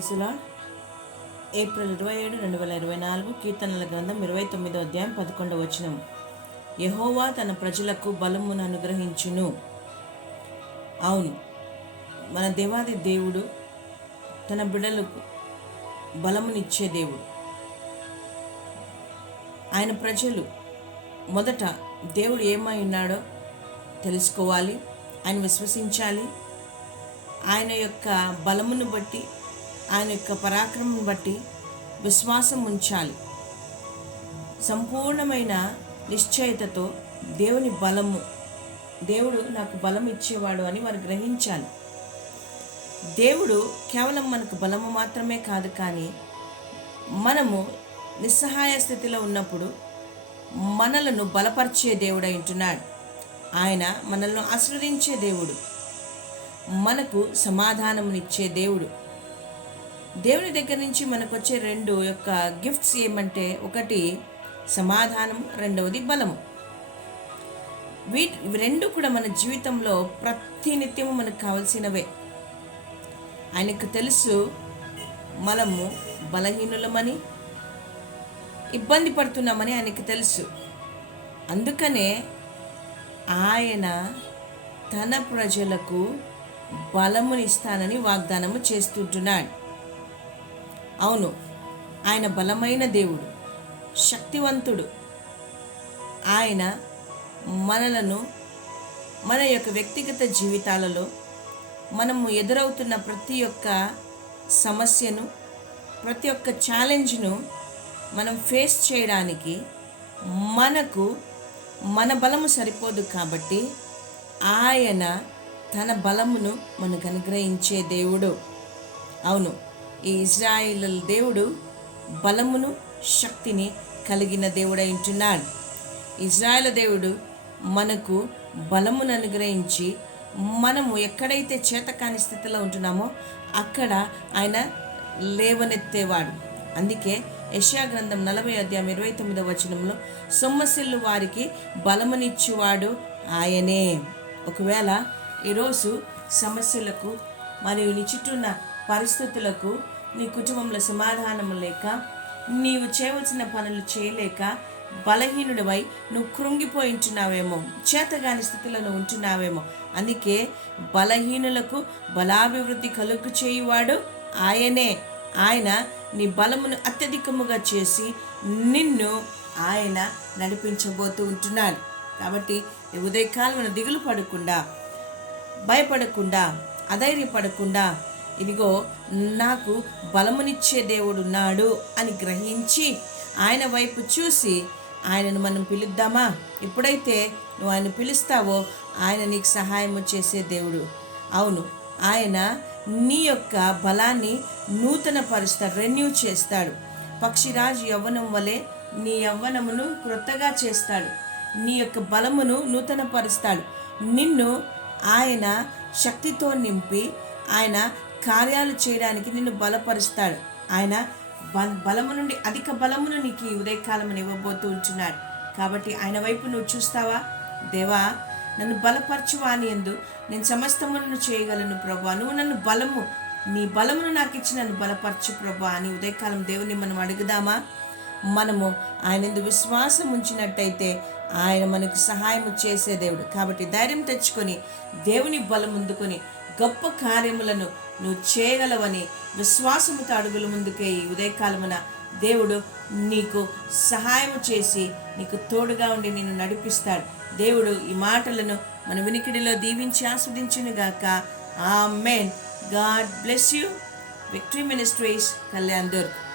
ఇసులా. April ఇరవై ఏడు రెండు వేల ఇరవై నాలుగు కీర్తనల గ్రంథం ఇరవై తొమ్మిదో అధ్యాయం పదకొండవ వచనం. యహోవా తన ప్రజలకు బలమును అనుగ్రహించును. అవును మన దేవాది దేవుడు తన బిడ్డలకు బలమునిచ్చే దేవుడు. ఆయన ప్రజలు మొదట దేవుడు ఏమై ఉన్నాడో తెలుసుకోవాలి ఆయన విశ్వసించాలి. ఆయన యొక్క బలమును బట్టి ఆయన యొక్క పరాక్రమం బట్టి విశ్వాసం ఉంచాలి. సంపూర్ణమైన నిశ్చయతతో దేవుని బలము దేవుడు నాకు బలం ఇచ్చేవాడు అని వారు గ్రహించాలి. దేవుడు కేవలం మనకు బలము మాత్రమే కాదు కానీ మనము నిస్సహాయ స్థితిలో ఉన్నప్పుడు మనలను బలపరిచే దేవుడై ఉంటున్నాడు. ఆయన మనల్ని ఆశీర్వదించే దేవుడు మనకు సమాధానమునిచ్చే దేవుడు. దేవుని దగ్గర నుంచి మనకు వచ్చే రెండు యొక్క గిఫ్ట్స్ ఏమంటే ఒకటి సమాధానం రెండవది బలము. వీటి రెండు కూడా మన జీవితంలో ప్రతినిత్యము మనకు కావలసినవే. ఆయనకు తెలుసు మనము బలహీనులమని ఇబ్బంది పడుతున్నామని ఆయనకు తెలుసు. అందుకనే ఆయన తన ప్రజలకు బలమునిస్తానని వాగ్దానము చేస్తుంటున్నాడు. అవును ఆయన బలమైన దేవుడు శక్తివంతుడు. ఆయన మనలను మన యొక్క వ్యక్తిగత జీవితాలలో మనము ఎదురవుతున్న ప్రతి ఒక్క సమస్యను ప్రతి ఒక్క ఛాలెంజ్ను మనం ఫేస్ చేయడానికి మనకు మన బలము సరిపోదు కాబట్టి ఆయన తన బలమును మనకు అనుగ్రహించే దేవుడు. అవును ఈ ఇజ్రాయిల్ దేవుడు బలమును శక్తిని కలిగిన దేవుడై ఉంటున్నాడు. దేవుడు మనకు బలమును అనుగ్రహించి మనము ఎక్కడైతే చేతకాని స్థితిలో ఉంటున్నామో అక్కడ ఆయన లేవనెత్తేవాడు. అందుకే యశా గ్రంథం నలభై అధ్యాయం ఇరవై తొమ్మిదవ వచనంలో సొమ్మసిల్లు వారికి బలమునిచ్చువాడు ఆయనే. ఒకవేళ ఈరోజు సమస్యలకు మరియు నీ చుట్టూ ఉన్న పరిస్థితులకు నీ కుటుంబంలో సమాధానం లేక నీవు చేయవలసిన పనులు చేయలేక బలహీనుడివై నువ్వు కృంగిపోయి ఉంటున్నావేమో చేతగాని స్థితిలో నువ్వు ఉంటున్నావేమో. అందుకే బలహీనులకు బలాభివృద్ధి కలుగు చేయువాడు ఆయనే. ఆయన నీ బలమును అత్యధికముగా చేసి నిన్ను ఆయన నడిపించబోతూ ఉంటున్నాడు. కాబట్టి ఉదయకాలంలో ఉదయకాలం దిగులు పడకుండా భయపడకుండా అధైర్యపడకుండా ఇదిగో నాకు బలమునిచ్చే దేవుడున్నాడు అని గ్రహించి ఆయన వైపు చూసి ఆయనను మనం పిలుద్దామా? ఎప్పుడైతే నువ్వు ఆయన పిలుస్తావో ఆయన నీకు సహాయం చేసే దేవుడు. అవును ఆయన నీ యొక్క బలాన్ని నూతనపరుస్తాడు రెన్యూ చేస్తాడు. పక్షిరాజు యవ్వనం వలె నీ యవ్వనమును క్రొత్తగా చేస్తాడు. నీ యొక్క బలమును నూతనపరుస్తాడు. నిన్ను ఆయన శక్తితో నింపి ఆయన కార్యాలు చేయడానికి నిన్ను బలపరుస్తాడు. ఆయన బలము నుండి అధిక బలమును నీకు ఈ ఉదయకాలం ఇవ్వబోతూ ఉంటున్నాడు కాబట్టి ఆయన వైపు నువ్వు చూస్తావా? దేవా నన్ను బలపరచువా అని ఎందు నేను సమస్తములను చేయగలను ప్రభా నువ్వు నన్ను బలము నీ బలమును నాకు ఇచ్చి నన్ను బలపరచు ప్రభా అని ఉదయకాలం దేవుని మనం అడుగుదామా? మనము ఆయన ఎందు విశ్వాసం ఉంచినట్టయితే ఆయన మనకు సహాయం చేసే దేవుడు. కాబట్టి ధైర్యం తెచ్చుకొని దేవుని బలం ముందుకొని గొప్ప కార్యములను నువ్వు చేయగలవని విశ్వాసముతో అడుగుల ముందుకే ఈ ఉదయకాలమున దేవుడు నీకు సహాయం చేసి నీకు తోడుగా ఉండి నిన్ను నడిపిస్తాడు. దేవుడు ఈ మాటలను మన వినికిడిలో దీవించి ఆస్వాదించునుగాక amen God bless you. Victory ministries Kalyandurg.